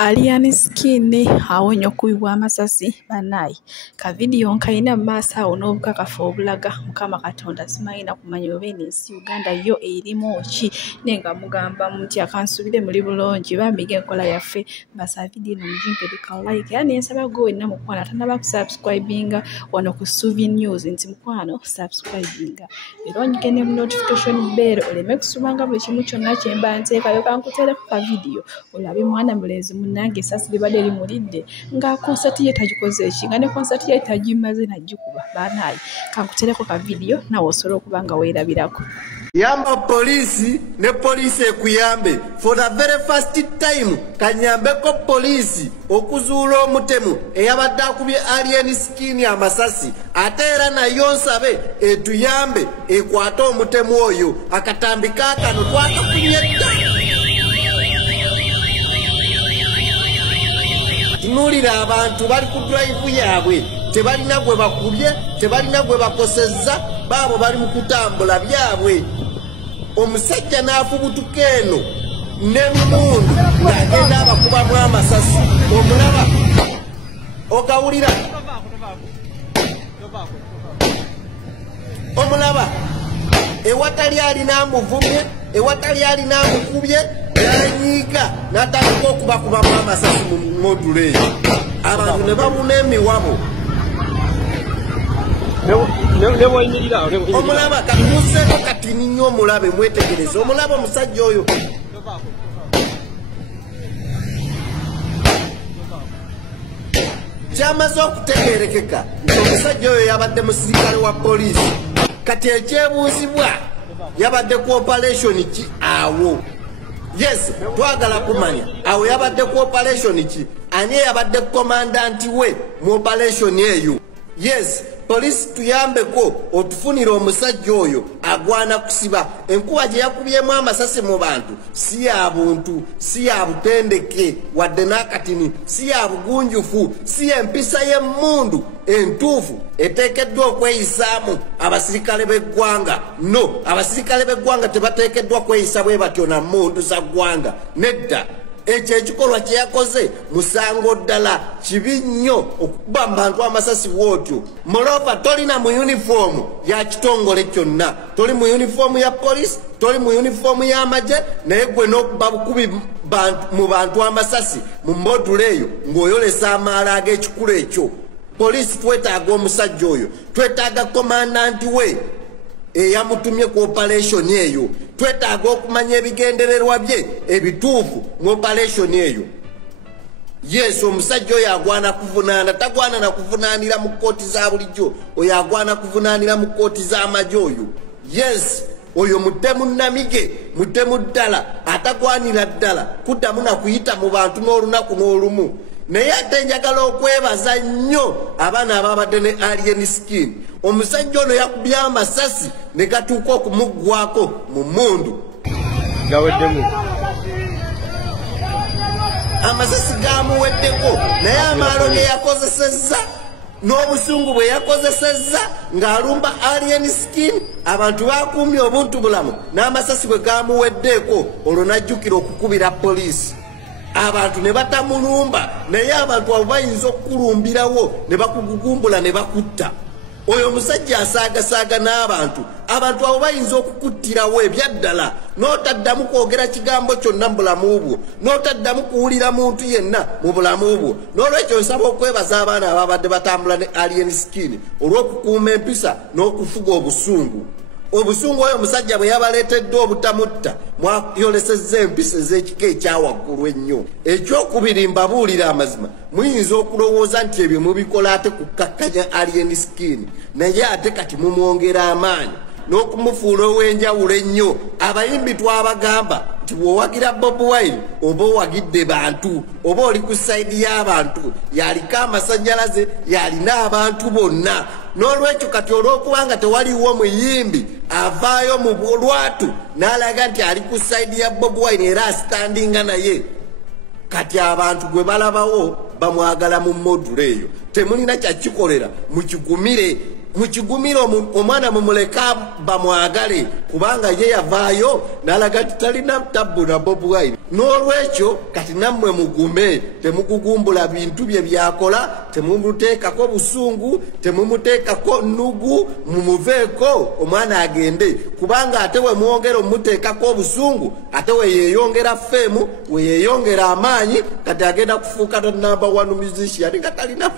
Alien Skin awonyo kuibwa amasasi banayi ka video nkaina masa onobukakafu obulaga mukama katonda simayina kumanya obeni nsi Uganda yo erimu ki nenga mugamba muti akansubire muri bulongi bambige enkola yaffe basa video no mujimpe bika like yani ensaba go na mukwana tanaba subscribinga wano ku Suvi News nti mukwano subscribinga era onyigene mu notification bell oleme kusubanga buli kimu kyonna kyemba nteeka yo kankutere ku ka video olabe mwana mulezi munange sasa libade limulidde nga concert ye tajikoze ekinga ne concert ye tajimaze najikuba banayi kankutereko ka video na osoro okubanga weerabirako yamba polisi ne polisi ekuyambe for the very first time kanyambeko polisi okuzuula omutemu eyabadde akubye Alien Skin amasasi ate era nayo nsabe etuyambe ekwata omutemu oyo akatambika kano twakakunyedda tunulira abantu bali ku drive yaabwe tebalina gwe bakubye tebalina gwe bakosezza baabo bali mu kutambula byabwe omusajja n'afubutuka eno n'emmundu ng'agenda abakubamu amasasi omulaba ogawulira omulaba ewatali alina amuvumye ewatali alina amukubye yanyiika n'atandika okubakubamu amasasi mu module eyo abantu ne babuna emiwabo omulaba kamuseko kati ninyo omulabe mwetegereze omulaba omusajja oyo kyamaze okutegerekeka nti omusajja oyo yabadde musirikale wa poliisi kati ekyebuuzibwa yabadde ku operation ki awo yes twagala kumanya awo yabadde ku operation ki ani yabadde komandanti we mu operation eyo yes polisi tuyambeko otufunira omusajja oyo agwana kusiba enkuba gye yakubyemu amasasi mu bantu si ya buntu si ya butendeke wadde n'akatini si ya bugunjufu si empisa y'emmundu entuufu eteekeddwa okweyisaamu abasirikale b'eggwanga no abasirikale b'eggwanga tebateekeddwa kweyisa bwe batyo na mmundu za ggwanga nedda ekyo ekikolwa kye yakoze musango ddala kibi nnyo okukuba mu bantu amasasi bw'otyo molova tolina mu yunifoomu ya kitongole kyonna toli mu yunifoomu ya polisi toli mu yunifoomu y'amagye naye gwe n'okuba bukubi mu bantu amasasi mu module eyo ng'oyolesa amaala ag'ekikulu ekyo polisi twetaaga omusajja oyo twetaaga komandanti we eyamutumye ku operation eyo twetaaga okumanya ebigendererwa bye ebituufu mu operation eyo yes omusajja oyo agwana kuvunaana tagwana na kuvunaanira mu kkooti za bulijjo oyo agwana kuvunaanira mu kkooti z'amagye oyo yes oyo mutemu namige mutemu ddala atagwanira ddala kuddamu na kuyita mu bantu n'olunaku n'olumu naye ate njagala okwebaza nnyo abaana ababadde ne Alien Skin omusajja ono yakubye amasasi ne gatuuka okumuggwako mu mmundu gaweddemu amasasi gamuweddeko naye amaalo ge yakozesezza n'obusungu bwe yakozesezza ng'alumba Alien Skin abantu bakuumye obuntu bulamu n'amasasi bwe gamuweddeeko olwo n'ajjukira okukubira polisi abantu ne batamulumba naye abantu abo bayinza okukulumbirawo ne bakugugumbula ne bakutta oyo omusajja asaagasaaga n'abantu abantu abo bayinza okukuttirawo ebyaddala n'otaddamu kwogera kigambo kyonna mu bulamu bwo n'otaddamu kuwulira muntu yenna mu bulamu bwo n'olwekyo nsaba okwebaza abaana ababadde batambula ne Alien Skin olw'okukuuma empisa n'okufuga obusungu obusungu oyo omusajja bwe yabaleetedde obutamutta mwayolesezza empisa ez'ekika ekyawaggulu ennyo ekyokubiri mbabuulira amazima muyinza okulowooza nti ebyo mubikola ate kukkakkanya Alien Skin naye ate kati mumwongera amaanyi n'okumufuula ow'enjawulo ennyo abayimbi twabagamba nti bw'owagira Bobi Wine oba owagidde bantu oba oli ku sayidi y'abantu yaliko amasannyalaze yalina abantu bonna n'olwekyo kati olw'okubanga tewaliwo muyimbi avaayo mu lwatu n'alaga nti ali ku sayidi ya Bobi Wine era asitandinga naye kati abantu gwe balabawo bamwagala mu module eyo temulina kyakikolera mukigumire omwana mumuleka bamwagale kubanga ye yavaayo n'alaga nti talina tabbu na Bobi Wine n'olwekyo kati nammwe mugume temugugumbula bintu bye byakola temumuteekako busungu temumuteekako nnugu mumuveeko omwana agende kubanga ate we mwongera omumuteekako obusungu ate we yeeyongera feemu we yeeyongera amaanyi kati agenda kufuuka number 1 musician nga talina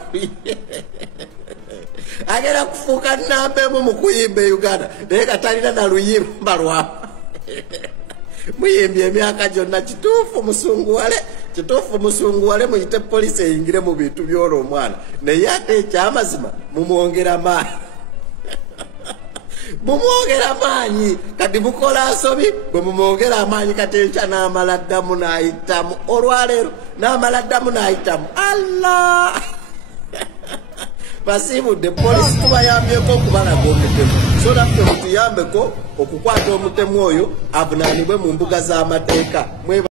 agenda kufuuka namba emu mu kuyimba e Uganda naye nga talina na luyimba lwamu muyimbye emyaka gyonna kituufu musunguwale muyite polisi eyingire mu bintu byolwo omwana naye ate ekyamazima mumwongera maanyi mumwongera maanyi kati mukola nsobi bwe mumwongera amaanyi kati enkya n'amala ddamu n'ayitamu olwaleero n'amala ddamu n'ayitamu allah basibudde polisi tubayambyeko okubalaga omutemu so naffe mutuyambeko okukwata omutemu oyo avunaanibwe mu mbuga z'amateeka.